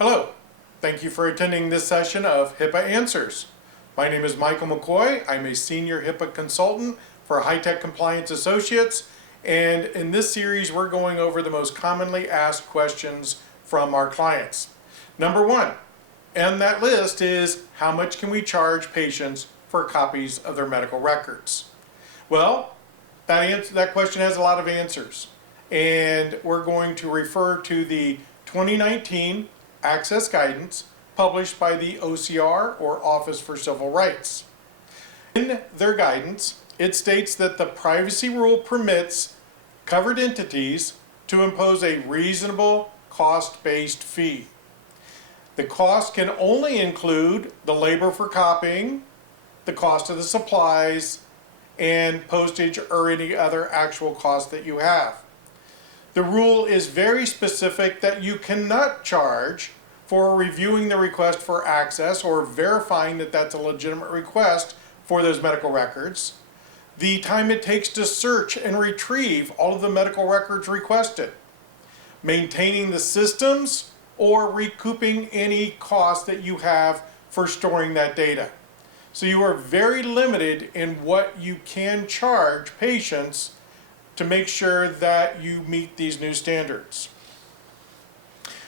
Hello, thank you for attending this session of HIPAA Answers. My name is Michael McCoy. I'm a senior HIPAA consultant for High-Tech Compliance Associates, and in this series we're going over the most commonly asked questions from our clients. Number one on that list is, how much can we charge patients for copies of their medical records? Well, that question has a lot of answers, and we're going to refer to the 2019 Access Guidance published by the OCR, or Office for Civil Rights. In their guidance, it states that the privacy rule permits covered entities to impose a reasonable cost-based fee. The cost can only include the labor for copying, the cost of the supplies, and postage or any other actual cost that you have. The rule is very specific that you cannot charge for reviewing the request for access or verifying that that's a legitimate request for those medical records, the time it takes to search and retrieve all of the medical records requested, maintaining the systems, or recouping any cost that you have for storing that data. So you are very limited in what you can charge patients to make sure that you meet these new standards.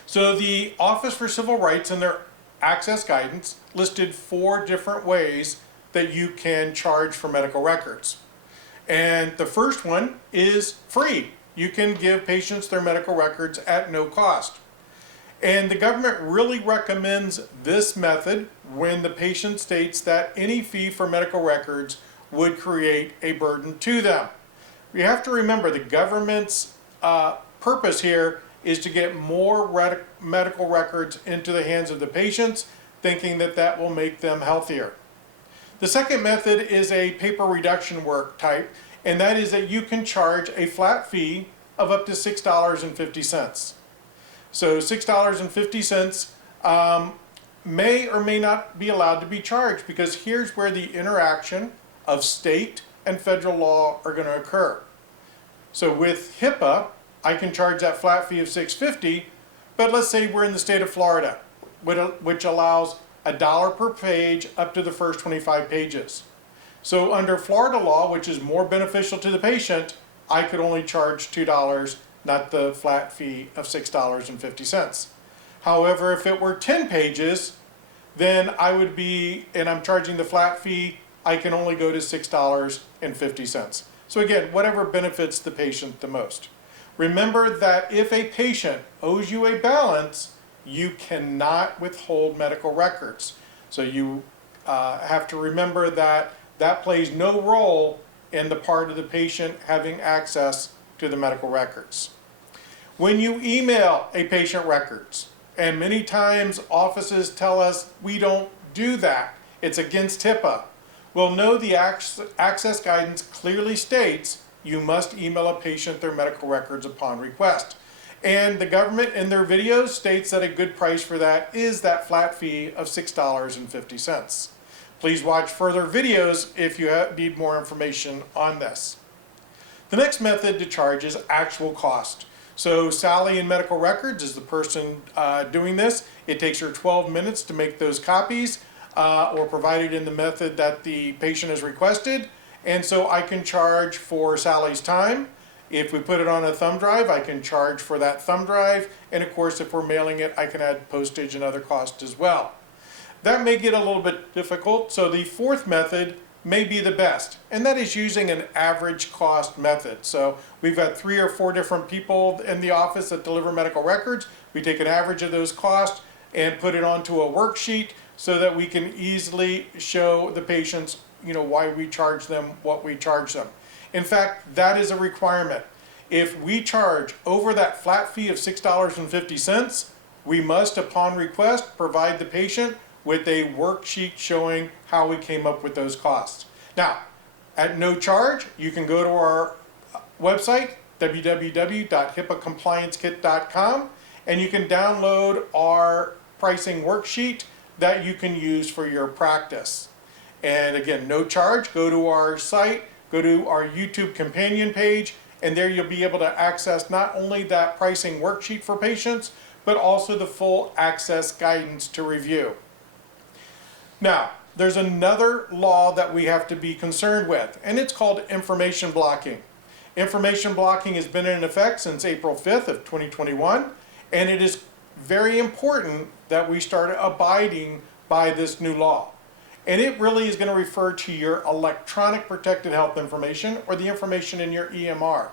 So the Office for Civil Rights in their Access Guidance listed 4 different ways that you can charge for medical records. And the first one is free. You can give patients their medical records at no cost. And the government really recommends this method when the patient states that any fee for medical records would create a burden to them. You have to remember the government's purpose here is to get more medical records into the hands of the patients, thinking that that will make them healthier. The second method is a paper reduction work type, and that is that you can charge a flat fee of up to $6.50. So $6.50 may or may not be allowed to be charged, because here's where the interaction of state and federal law are going to occur. So with HIPAA, I can charge that flat fee of $6.50, but let's say we're in the state of Florida, which allows $1 per page up to the first 25 pages. So under Florida law, which is more beneficial to the patient, I could only charge $2, not the flat fee of $6.50. However, if it were 10 pages, then I would be, and I'm charging the flat fee, I can only go to $6.50. So again, whatever benefits the patient the most. Remember that if a patient owes you a balance, you cannot withhold medical records. So you have to remember that that plays no role in the part of the patient having access to the medical records. When you email a patient records, and many times offices tell us we don't do that, it's against HIPAA. Well, no, the Access Guidance clearly states you must email a patient their medical records upon request. And the government in their videos states that a good price for that is that flat fee of $6.50. Please watch further videos if you need more information on this. The next method to charge is actual cost. So Sally in Medical Records is the person doing this. It takes her 12 minutes to make those copies or provided in the method that the patient has requested. And so I can charge for Sally's time. If we put it on a thumb drive, I can charge for that thumb drive. And of course, if we're mailing it, I can add postage and other costs as well. That may get a little bit difficult. So the fourth method may be the best, and that is using an average cost method. So we've got 3 or 4 different people in the office that deliver medical records. We take an average of those costs and put it onto a worksheet so that we can easily show the patients why we charge them what we charge them. In fact, that is a requirement. If we charge over that flat fee of $6.50, we must, upon request, provide the patient with a worksheet showing how we came up with those costs. Now, at no charge, you can go to our website, www.HIPAAcompliancekit.com, and you can download our pricing worksheet that you can use for your practice. And again, no charge. Go to our site, go to our YouTube companion page, and there you'll be able to access not only that pricing worksheet for patients, but also the full access guidance to review. Now, there's another law that we have to be concerned with, and it's called information blocking. Information blocking has been in effect since April 5th of 2021, and it is very important that we start abiding by this new law. And it really is going to refer to your electronic protected health information, or the information in your EMR.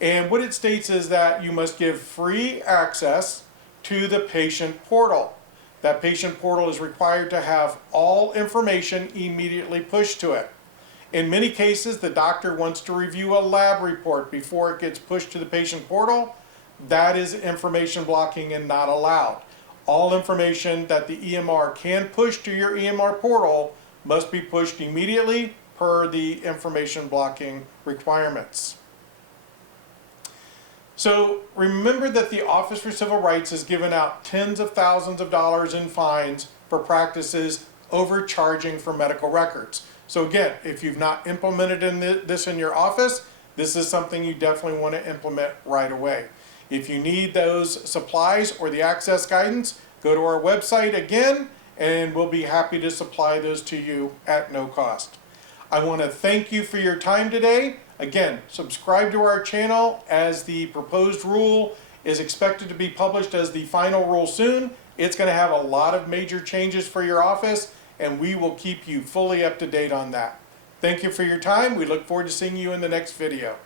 And what it states is that you must give free access to the patient portal. That patient portal is required to have all information immediately pushed to it. In many cases, the doctor wants to review a lab report before it gets pushed to the patient portal. That is information blocking and not allowed. All information that the EMR can push to your EMR portal must be pushed immediately per the information blocking requirements. So remember that the Office for Civil Rights has given out tens of thousands of dollars in fines for practices overcharging for medical records. So again, if you've not implemented this in your office, this is something you definitely want to implement right away. If you need those supplies or the access guidance, go to our website again, and we'll be happy to supply those to you at no cost. I want to thank you for your time today. Again, subscribe to our channel, as the proposed rule is expected to be published as the final rule soon. It's going to have a lot of major changes for your office, and we will keep you fully up to date on that. Thank you for your time. We look forward to seeing you in the next video.